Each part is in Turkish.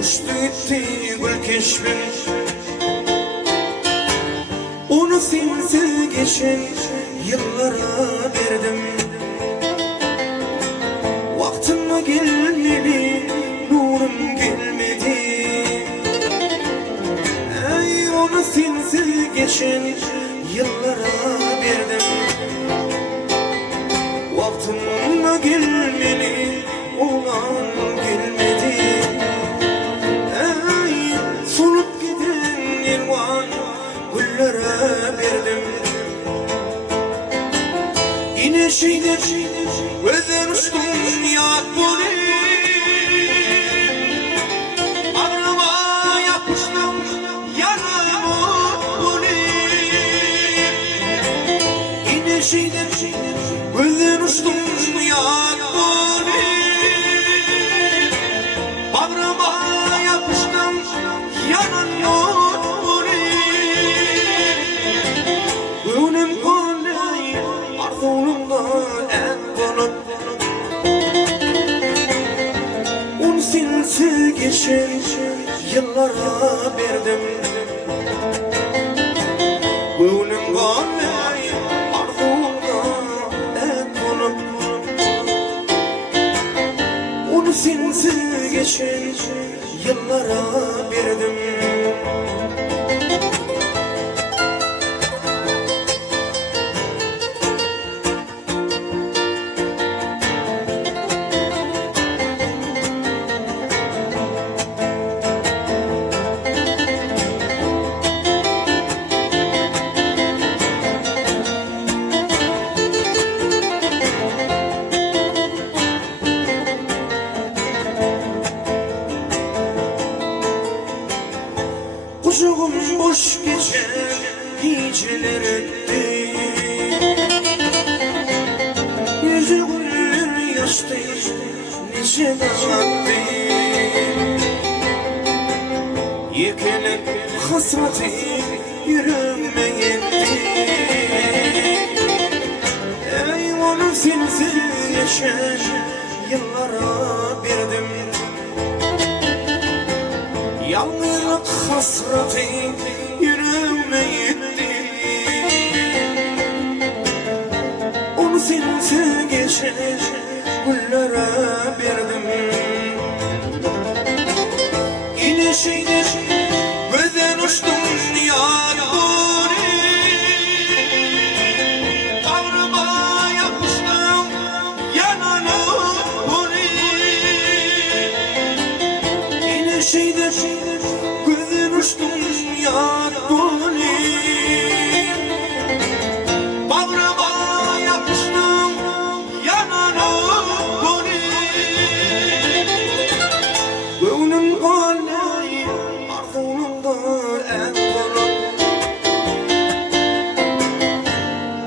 uçtu gitti gül keşfim. Onu sensiz geçen yıllara verdim. Vaktim gelmedi, nurum gelmedi. Ey onu sensiz geçen yıllara verdim. Vaktim gelmedi, olan gelmedi. Ey solup giden elvan güllere verdim. Yine şeyde gözden uçtum ya bulim. Ağrıma yapıştım yanıma bulim. Yine şeyde gözden uçtum ya bulim. Ağrıma yapıştım yanıma bulim. Gönlüm kolay arzulumda en konup. Onu sensiz geçen yıllara verdim. Gönlüm kolay arzulumda en konup. Onu sensiz geçen yıllara verdim. Kucağım boş geçen geceler etti. Yüzü güller yaştı, nice dağlattı. Yıkılıp hasreti yüreğime yetti. Ey onu sensiz yaşar yıllara verdim. Yalnızlık hasreti yüreğime yetti. Onu sensiz geçer güllere verdim. Yine şeyde gözden uçtum yar bulim. Ağrıma yapıştım yanana bulim. Yine şeyde gözden uçtum yar bulim. Bağrıma yapıştım yanana bulim. Gönlüm kolay arzulumda en konup.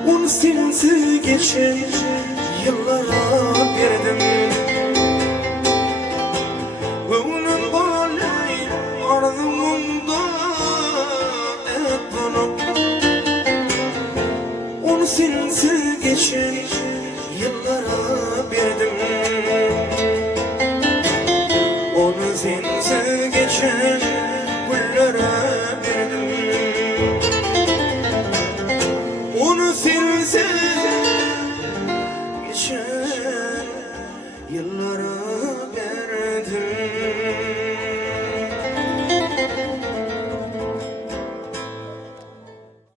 Onu sensiz geçen yıllara verdim. Gönlüm kolay arzulumda en konup. Onu sensiz geçen yıllara verdim. Onu sensiz geçen güllere verdim. Onu sensiz geçen yıllara